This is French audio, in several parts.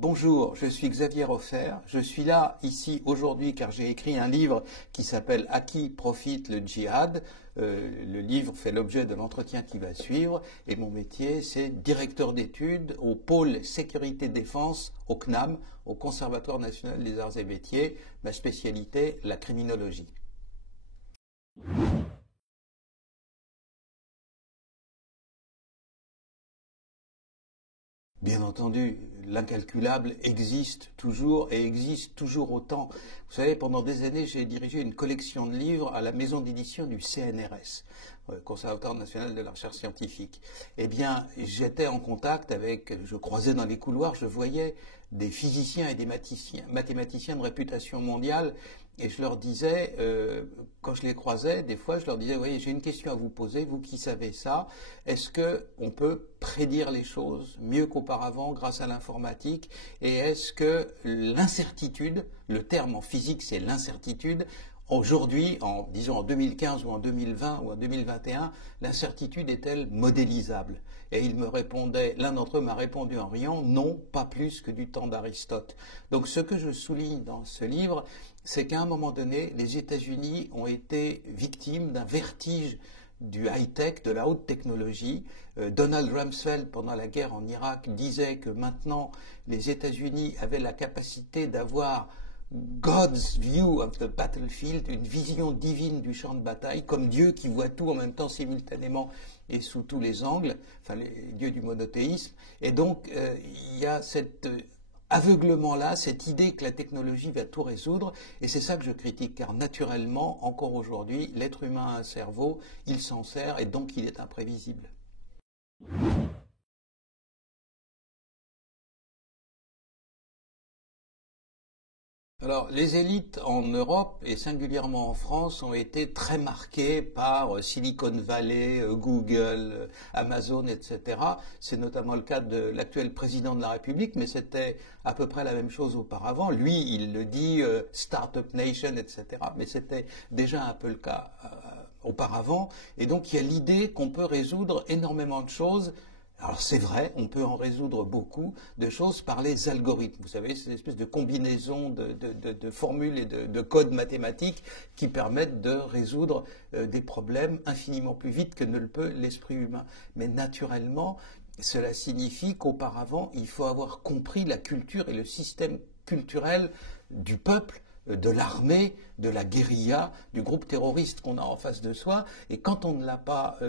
Bonjour, je suis Xavier Hofer. Je suis là, ici, aujourd'hui, car j'ai écrit un livre qui s'appelle « À qui profite le djihad ?» Le livre fait l'objet de l'entretien qui va suivre. Et mon métier, c'est directeur d'études au pôle sécurité-défense, au CNAM, au Conservatoire national des arts et métiers. Ma spécialité, la criminologie. Bien entendu, l'incalculable existe toujours et existe toujours autant. Vous savez, pendant des années, j'ai dirigé une collection de livres à la maison d'édition du CNRS, Conservatoire national de la recherche scientifique. Eh bien, j'étais en contact avec, je croisais dans les couloirs, je voyais des physiciens et des mathématiciens de réputation mondiale, et je leur disais, quand je les croisais, des fois, je leur disais, oui, j'ai une question à vous poser, vous qui savez ça, est-ce qu'on peut prédire les choses mieux qu'auparavant grâce à l'informatique, et est-ce que l'incertitude, le terme en physique c'est l'incertitude, aujourd'hui, disons en 2015 ou en 2020 ou en 2021, l'incertitude est-elle modélisable? Et il me répondait, l'un d'entre eux m'a répondu en riant, non, pas plus que du temps d'Aristote. Donc ce que je souligne dans ce livre, c'est qu'à un moment donné, les États-Unis ont été victimes d'un vertige du high-tech, de la haute technologie. Donald Rumsfeld, pendant la guerre en Irak, disait que maintenant les États-Unis avaient la capacité d'avoir God's view of the battlefield, une vision divine du champ de bataille, comme Dieu qui voit tout en même temps simultanément et sous tous les angles, enfin les dieux du monothéisme. Et donc il y a cet aveuglement-là, cette idée que la technologie va tout résoudre, et c'est ça que je critique, car naturellement, encore aujourd'hui, l'être humain a un cerveau, il s'en sert, et donc il est imprévisible. Alors, les élites en Europe et singulièrement en France ont été très marquées par Silicon Valley, Google, Amazon, etc. C'est notamment le cas de l'actuel président de la République, mais c'était à peu près la même chose auparavant. Lui, il le dit Startup Nation, etc. Mais c'était déjà un peu le cas auparavant. Et donc, il y a l'idée qu'on peut résoudre énormément de choses. Alors c'est vrai, on peut en résoudre beaucoup de choses par les algorithmes. Vous savez, c'est une espèce de combinaison de formules et de codes mathématiques qui permettent de résoudre des problèmes infiniment plus vite que ne le peut l'esprit humain. Mais naturellement, cela signifie qu'auparavant, il faut avoir compris la culture et le système culturel du peuple, de l'armée, de la guérilla, du groupe terroriste qu'on a en face de soi. Et quand on ne l'a pas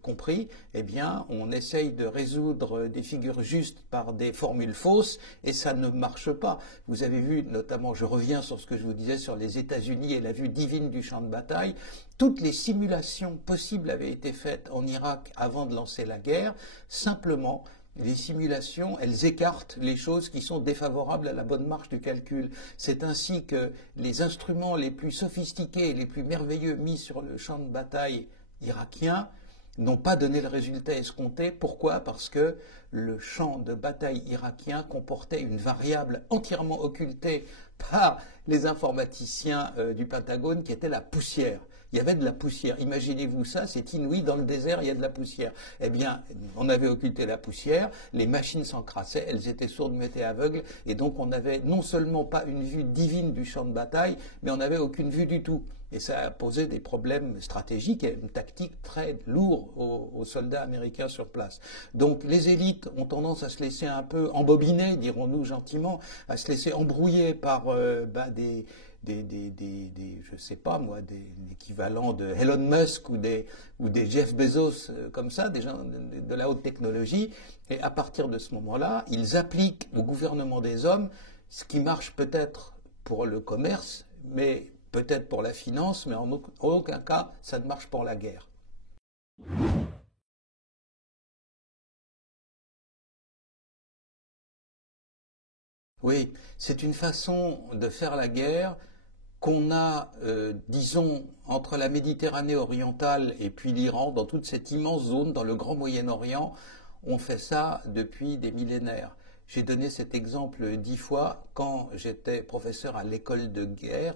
compris, eh bien, on essaye de résoudre des figures justes par des formules fausses et ça ne marche pas. Vous avez vu, notamment, je reviens sur ce que je vous disais sur les États-Unis et la vue divine du champ de bataille, toutes les simulations possibles avaient été faites en Irak avant de lancer la guerre, simplement. Les simulations, elles écartent les choses qui sont défavorables à la bonne marche du calcul. C'est ainsi que les instruments les plus sophistiqués et les plus merveilleux mis sur le champ de bataille irakien n'ont pas donné le résultat escompté. Pourquoi? Parce que le champ de bataille irakien comportait une variable entièrement occultée par les informaticiens du Pentagone qui était la poussière. Il y avait de la poussière. Imaginez-vous ça, c'est inouï, dans le désert, il y a de la poussière. Eh bien, on avait occulté la poussière, les machines s'encrassaient, elles étaient sourdes, muettes et aveugles, et donc on n'avait non seulement pas une vue divine du champ de bataille, mais on n'avait aucune vue du tout. Et ça a posé des problèmes stratégiques et une tactique très lourde aux soldats américains sur place. Donc les élites ont tendance à se laisser un peu embobiner, dirons-nous gentiment, à se laisser embrouiller par je sais pas moi, des équivalents de Elon Musk ou des Jeff Bezos comme ça, des gens de la haute technologie. Et à partir de ce moment-là, ils appliquent au gouvernement des hommes ce qui marche peut-être pour le commerce, mais peut-être pour la finance, mais en aucun cas, ça ne marche pour la guerre. Oui, c'est une façon de faire la guerre qu'on a, disons, entre la Méditerranée orientale et puis l'Iran, dans toute cette immense zone, dans le Grand Moyen-Orient, on fait ça depuis des millénaires. J'ai donné cet exemple 10 fois quand j'étais professeur à l'école de guerre,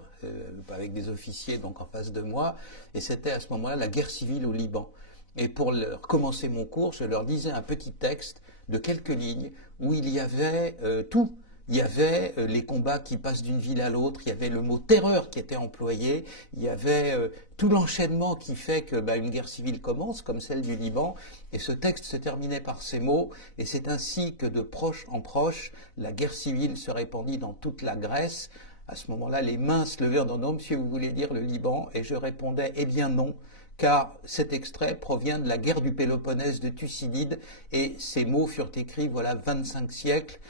avec des officiers donc en face de moi, et c'était à ce moment-là la guerre civile au Liban. Et pour leur commencer mon cours, je leur lisais un petit texte de quelques lignes où il y avait tout. il y avait les combats qui passent d'une ville à l'autre, il y avait le mot terreur qui était employé, il y avait tout l'enchaînement qui fait que une guerre civile commence, comme celle du Liban, et ce texte se terminait par ces mots, et c'est ainsi que de proche en proche, la guerre civile se répandit dans toute la Grèce. À ce moment-là, les mains se levèrent dans non, monsieur, vous voulez dire le Liban? Et je répondais, eh bien non, car cet extrait provient de la guerre du Péloponnèse de Thucydide, et ces mots furent écrits, voilà, 25 siècles,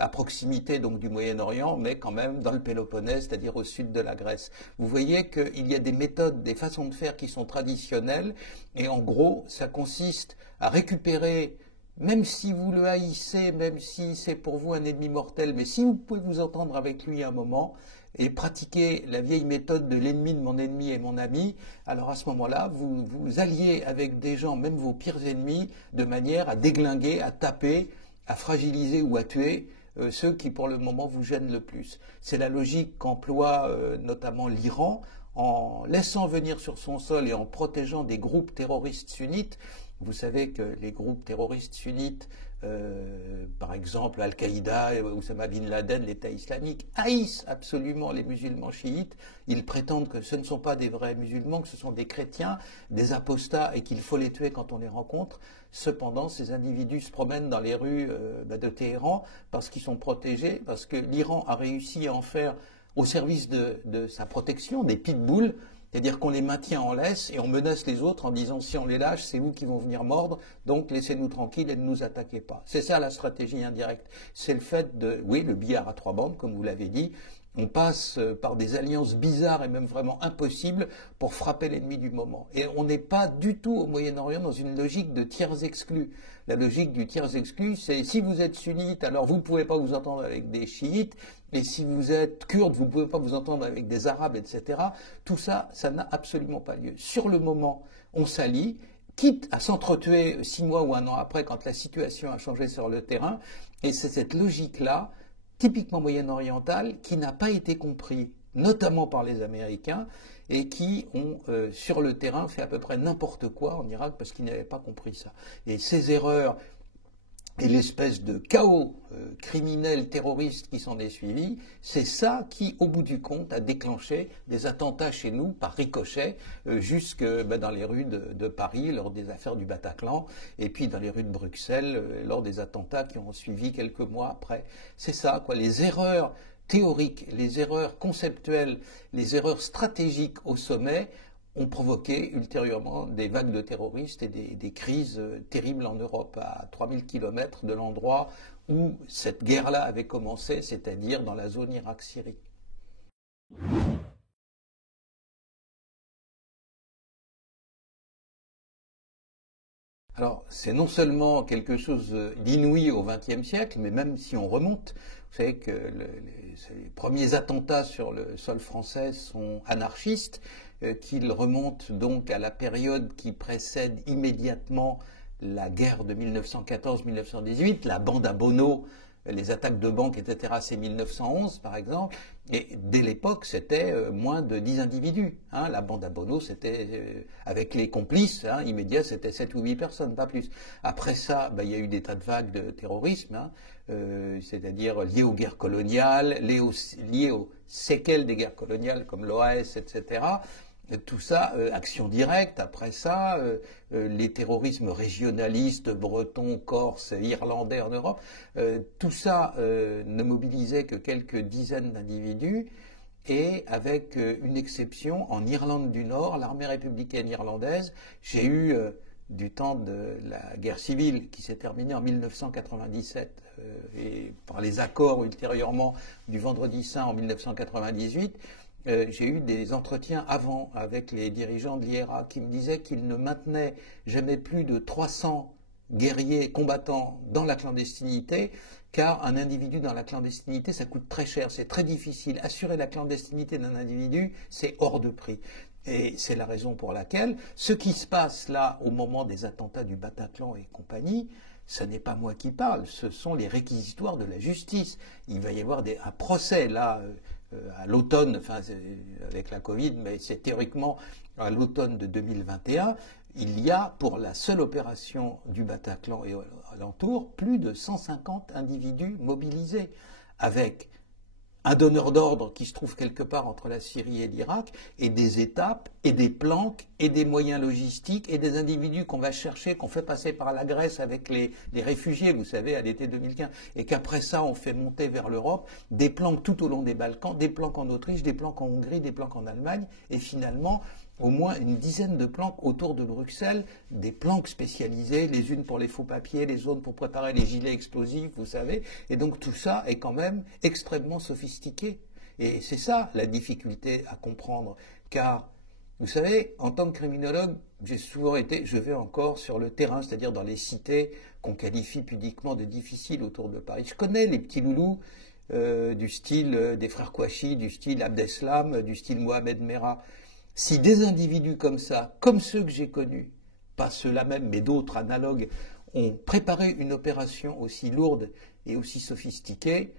à proximité donc du Moyen-Orient, mais quand même dans le Péloponnèse, c'est-à-dire au sud de la Grèce. Vous voyez qu'il y a des méthodes, des façons de faire qui sont traditionnelles, et en gros, ça consiste à récupérer, même si vous le haïssez, même si c'est pour vous un ennemi mortel, mais si vous pouvez vous entendre avec lui un moment, et pratiquer la vieille méthode de l'ennemi de mon ennemi et mon ami, alors à ce moment-là, vous vous alliez avec des gens, même vos pires ennemis, de manière à déglinguer, à taper, à fragiliser ou à tuer ceux qui pour le moment vous gênent le plus. C'est la logique qu'emploie notamment l'Iran en laissant venir sur son sol et en protégeant des groupes terroristes sunnites. Vous savez que les groupes terroristes sunnites, par exemple Al-Qaïda, Oussama Bin Laden, l'État islamique, haïssent absolument les musulmans chiites. Ils prétendent que ce ne sont pas des vrais musulmans, que ce sont des chrétiens, des apostats et qu'il faut les tuer quand on les rencontre. Cependant, ces individus se promènent dans les rues de Téhéran parce qu'ils sont protégés, parce que l'Iran a réussi à en faire au service de sa protection des pitbulls, c'est-à-dire qu'on les maintient en laisse et on menace les autres en disant si on les lâche, c'est vous qui vont venir mordre, donc laissez-nous tranquilles et ne nous attaquez pas. C'est ça la stratégie indirecte. C'est le fait de, oui, le billard à trois bandes, comme vous l'avez dit. On passe par des alliances bizarres et même vraiment impossibles pour frapper l'ennemi du moment. Et on n'est pas du tout au Moyen-Orient dans une logique de tiers exclus. La logique du tiers exclu, c'est si vous êtes sunnite, alors vous ne pouvez pas vous entendre avec des chiites, et si vous êtes kurde, vous ne pouvez pas vous entendre avec des arabes, etc. Tout ça, ça n'a absolument pas lieu. Sur le moment, on s'allie, quitte à s'entretuer 6 mois ou 1 an après quand la situation a changé sur le terrain, et c'est cette logique-là, typiquement moyen-orientale, qui n'a pas été compris, notamment par les Américains, et qui ont, sur le terrain, fait à peu près n'importe quoi en Irak parce qu'ils n'avaient pas compris ça. Et ces erreurs et l'espèce de chaos criminel, terroriste qui s'en est suivi, c'est ça qui, au bout du compte, a déclenché des attentats chez nous par ricochet, jusque dans les rues de Paris lors des affaires du Bataclan, et puis dans les rues de Bruxelles lors des attentats qui ont suivi quelques mois après. C'est ça, quoi, les erreurs théoriques, les erreurs conceptuelles, les erreurs stratégiques au sommet ont provoqué ultérieurement des vagues de terroristes et des crises terribles en Europe, à 3000 km de l'endroit où cette guerre-là avait commencé, c'est-à-dire dans la zone Irak-Syrie. Alors, c'est non seulement quelque chose d'inouï au XXe siècle, mais même si on remonte, vous savez que les premiers attentats sur le sol français sont anarchistes, qu'ils remontent donc à la période qui précède immédiatement la guerre de 1914-1918, la bande à Bono, les attaques de banques, etc., c'est 1911 par exemple, et dès l'époque c'était moins de 10 individus. Hein. La bande à Bono, c'était, avec les complices immédiats, c'était 7 ou 8 personnes, pas plus. Après ça, il y a eu des tas de vagues de terrorisme, c'est-à-dire liées aux guerres coloniales, liées aux séquelles des guerres coloniales comme l'OAS, etc., tout ça, action directe, après ça, les terrorismes régionalistes, bretons, corses, irlandais en Europe, tout ça ne mobilisait que quelques dizaines d'individus, et avec une exception, en Irlande du Nord, l'armée républicaine irlandaise, j'ai eu, du temps de la guerre civile qui s'est terminée en 1997, et par les accords ultérieurement du Vendredi Saint en 1998, j'ai eu des entretiens avant avec les dirigeants de l'IRA qui me disaient qu'ils ne maintenaient jamais plus de 300 guerriers combattants dans la clandestinité, car un individu dans la clandestinité, ça coûte très cher, c'est très difficile. Assurer la clandestinité d'un individu, c'est hors de prix. Et c'est la raison pour laquelle ce qui se passe là au moment des attentats du Bataclan et compagnie, ce n'est pas moi qui parle, ce sont les réquisitoires de la justice. Il va y avoir un procès là à l'automne, enfin avec la Covid, mais c'est théoriquement à l'automne de 2021, il y a pour la seule opération du Bataclan et alentour plus de 150 individus mobilisés, avec un donneur d'ordre qui se trouve quelque part entre la Syrie et l'Irak, et des étapes, et des planques, et des moyens logistiques, et des individus qu'on va chercher, qu'on fait passer par la Grèce avec les réfugiés, vous savez, à l'été 2015, et qu'après ça, on fait monter vers l'Europe, des planques tout au long des Balkans, des planques en Autriche, des planques en Hongrie, des planques en Allemagne, et finalement, au moins une dizaine de planques autour de Bruxelles, des planques spécialisées, les unes pour les faux papiers, les autres pour préparer les gilets explosifs, vous savez. Et donc tout ça est quand même extrêmement sophistiqué. Et c'est ça la difficulté à comprendre. Car, vous savez, en tant que criminologue, j'ai souvent été, je vais encore sur le terrain, c'est-à-dire dans les cités qu'on qualifie pudiquement de difficiles autour de Paris. Je connais les petits loulous du style des frères Kouachi, du style Abdeslam, du style Mohamed Merah. Si des individus comme ça, comme ceux que j'ai connus, pas ceux-là même, mais d'autres analogues, ont préparé une opération aussi lourde et aussi sophistiquée,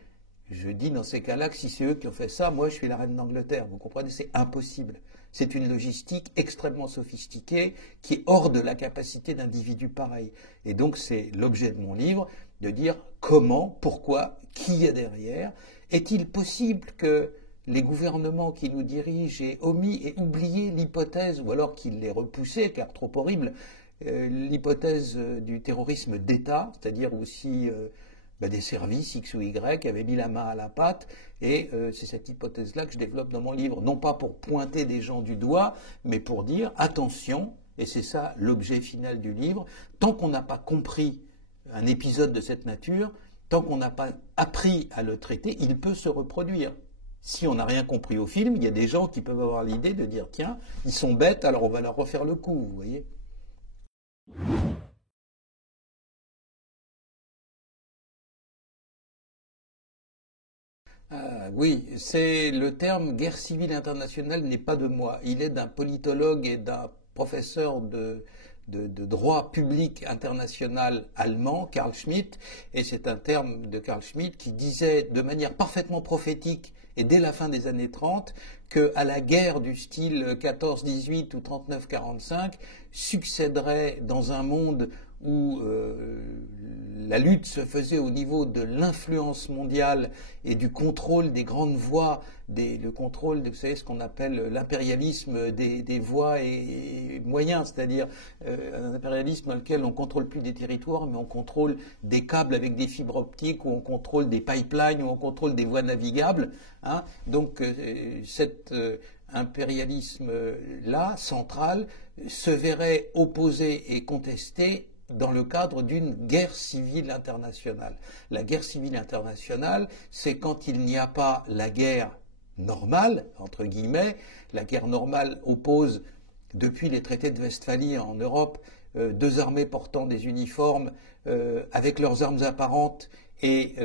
je dis dans ces cas-là que si c'est eux qui ont fait ça, moi je suis la reine d'Angleterre, vous comprenez, c'est impossible. C'est une logistique extrêmement sophistiquée qui est hors de la capacité d'individus pareils. Et donc c'est l'objet de mon livre, de dire comment, pourquoi, qui est derrière. Est-il possible que les gouvernements qui nous dirigent aient omis et oublié l'hypothèse, ou alors qu'ils l'aient repoussée, car trop horrible, l'hypothèse du terrorisme d'État, c'est-à-dire aussi des services X ou Y avaient mis la main à la pâte, et c'est cette hypothèse-là que je développe dans mon livre, non pas pour pointer des gens du doigt, mais pour dire attention, et c'est ça l'objet final du livre, tant qu'on n'a pas compris un épisode de cette nature, tant qu'on n'a pas appris à le traiter, il peut se reproduire. Si on n'a rien compris au film, il y a des gens qui peuvent avoir l'idée de dire tiens, ils sont bêtes, alors on va leur refaire le coup, vous voyez. Oui, c'est le terme guerre civile internationale n'est pas de moi. Il est d'un politologue et d'un professeur de droit public international allemand, Carl Schmitt, et c'est un terme de Carl Schmitt qui disait de manière parfaitement prophétique et dès la fin des années 30 qu'à la guerre du style 14-18 ou 39-45 succéderait dans un monde où la lutte se faisait au niveau de l'influence mondiale et du contrôle des grandes voies, le contrôle, vous savez, ce qu'on appelle l'impérialisme des voies et moyens, c'est-à-dire un impérialisme dans lequel on ne contrôle plus des territoires, mais on contrôle des câbles avec des fibres optiques, ou on contrôle des pipelines, ou on contrôle des voies navigables. Hein. Donc cet impérialisme-là, central, se verrait opposé et contesté dans le cadre d'une guerre civile internationale. La guerre civile internationale, c'est quand il n'y a pas la guerre normale, entre guillemets. La guerre normale oppose, depuis les traités de Westphalie en Europe, deux armées portant des uniformes avec leurs armes apparentes et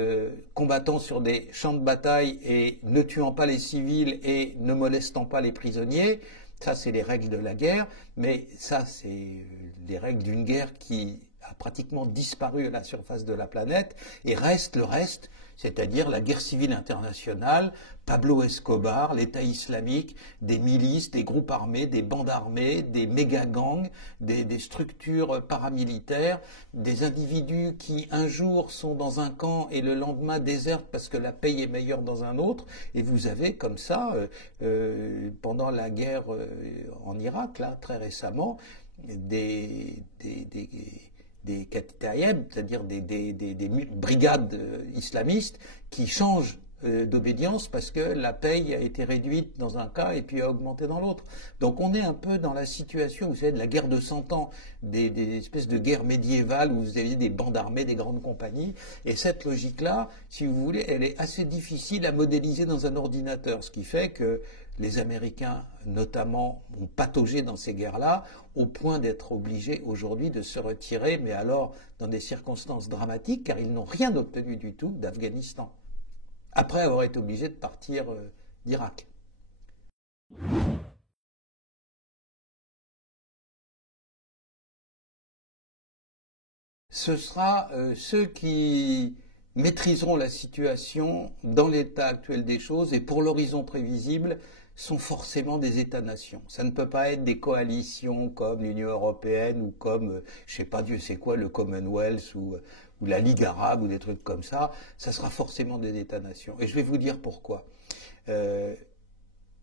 combattant sur des champs de bataille et ne tuant pas les civils et ne molestant pas les prisonniers. Ça, c'est les règles de la guerre, mais ça, c'est les règles d'une guerre qui a pratiquement disparu à la surface de la planète, et reste le reste, c'est-à-dire la guerre civile internationale, Pablo Escobar, l'État islamique, des milices, des groupes armés, des bandes armées, des méga-gangs, des structures paramilitaires, des individus qui un jour sont dans un camp et le lendemain désertent parce que la paye est meilleure dans un autre, et vous avez comme ça, pendant la guerre en Irak, là, très récemment, des Kataïeb, c'est-à-dire des brigades islamistes qui changent d'obédience parce que la paye a été réduite dans un cas et puis a augmenté dans l'autre. Donc on est un peu dans la situation, vous savez, de la guerre de 100 ans, des espèces de guerres médiévales où vous aviez des bandes armées, des grandes compagnies, et cette logique-là, si vous voulez, elle est assez difficile à modéliser dans un ordinateur, ce qui fait que les Américains, notamment, ont pataugé dans ces guerres-là, au point d'être obligés aujourd'hui de se retirer, mais alors dans des circonstances dramatiques, car ils n'ont rien obtenu du tout d'Afghanistan, après avoir été obligés de partir d'Irak. Ce sera ceux qui maîtriseront la situation dans l'état actuel des choses et pour l'horizon prévisible sont forcément des États-nations. Ça ne peut pas être des coalitions comme l'Union européenne ou comme, je sais pas Dieu c'est quoi, le Commonwealth ou ou la Ligue arabe, ou des trucs comme ça sera forcément des États-nations. Et je vais vous dire pourquoi.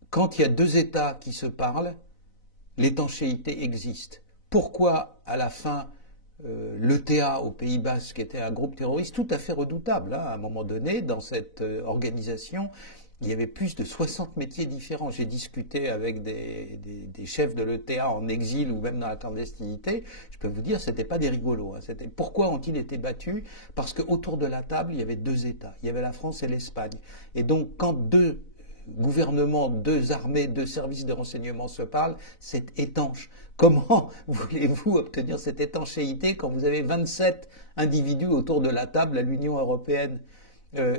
Quand il y a deux États qui se parlent, l'étanchéité existe. Pourquoi, à la fin, l'ETA au Pays Basque était un groupe terroriste tout à fait redoutable, hein, à un moment donné, dans cette organisation, il y avait plus de 60 métiers différents. J'ai discuté avec des chefs de l'ETA en exil ou même dans la clandestinité. Je peux vous dire, c'était pas des rigolos. Hein. Pourquoi ont-ils été battus? Parce qu'autour de la table, il y avait deux États. Il y avait la France et l'Espagne. Et donc, quand deux gouvernements, deux armées, deux services de renseignement se parlent, c'est étanche. Comment voulez-vous obtenir cette étanchéité quand vous avez 27 individus autour de la table à l'Union européenne?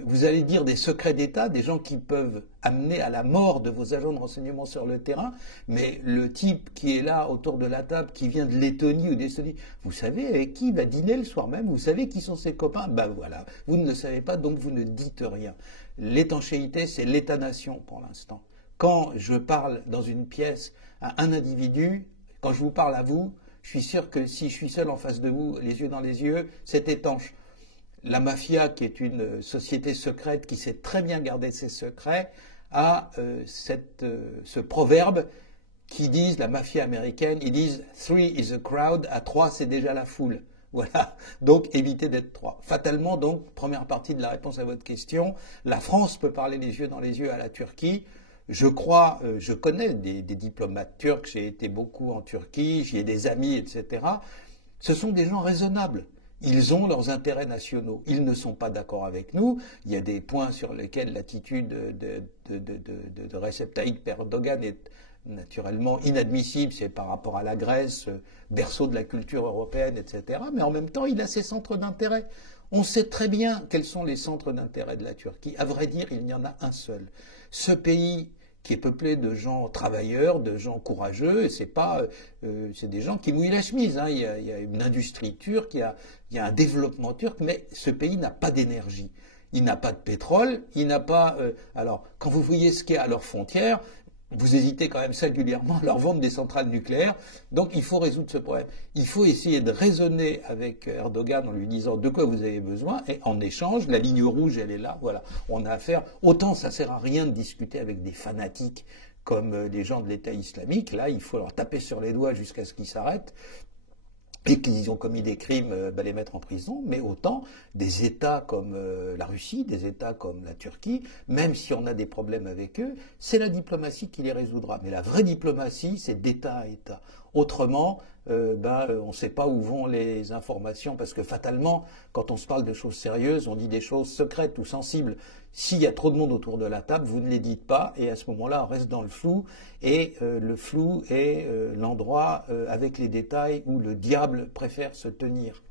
Vous allez dire des secrets d'État, des gens qui peuvent amener à la mort de vos agents de renseignement sur le terrain, mais le type qui est là autour de la table, qui vient de Lettonie ou d'Estonie, vous savez avec qui il va dîner le soir même, vous savez qui sont ses copains, ben voilà, vous ne le savez pas, donc vous ne dites rien. L'étanchéité, c'est l'État-nation pour l'instant. Quand je parle dans une pièce à un individu, quand je vous parle à vous, je suis sûr que si je suis seul en face de vous, les yeux dans les yeux, c'est étanche. La mafia, qui est une société secrète qui sait très bien garder ses secrets, a ce proverbe qui disent, la mafia américaine, ils disent « three is a crowd », à trois c'est déjà la foule. Voilà, donc évitez d'être trois. Fatalement, donc, première partie de la réponse à votre question, la France peut parler les yeux dans les yeux à la Turquie. Je crois, je connais des diplomates turcs, j'ai été beaucoup en Turquie, j'y ai des amis, etc. Ce sont des gens raisonnables. Ils ont leurs intérêts nationaux. Ils ne sont pas d'accord avec nous. Il y a des points sur lesquels l'attitude de Recep Tayyip Erdogan est naturellement inadmissible. C'est par rapport à la Grèce, berceau de la culture européenne, etc. Mais en même temps, il a ses centres d'intérêt. On sait très bien quels sont les centres d'intérêt de la Turquie. À vrai dire, il n'y en a un seul. Ce pays qui est peuplé de gens travailleurs, de gens courageux, et c'est des gens qui mouillent la chemise. Hein. Il y a une industrie turque, il y a un développement turc, mais ce pays n'a pas d'énergie. Il n'a pas de pétrole, il n'a pas. Alors, quand vous voyez ce qu'il y a à leurs frontières, vous hésitez quand même singulièrement à leur vendre des centrales nucléaires. Donc il faut résoudre ce problème. Il faut essayer de raisonner avec Erdogan en lui disant de quoi vous avez besoin, et en échange, la ligne rouge, elle est là, voilà. On a affaire, autant ça sert à rien de discuter avec des fanatiques comme les gens de l'État islamique, là il faut leur taper sur les doigts jusqu'à ce qu'ils s'arrêtent, et qu'ils ont commis des crimes, les mettre en prison, mais autant des États comme la Russie, des États comme la Turquie, même si on a des problèmes avec eux, c'est la diplomatie qui les résoudra. Mais la vraie diplomatie, c'est d'État à État. Autrement, on ne sait pas où vont les informations, parce que fatalement, quand on se parle de choses sérieuses, on dit des choses secrètes ou sensibles. S'il y a trop de monde autour de la table, vous ne les dites pas, et à ce moment-là, on reste dans le flou, et le flou est l'endroit avec les détails où le diable préfère se tenir.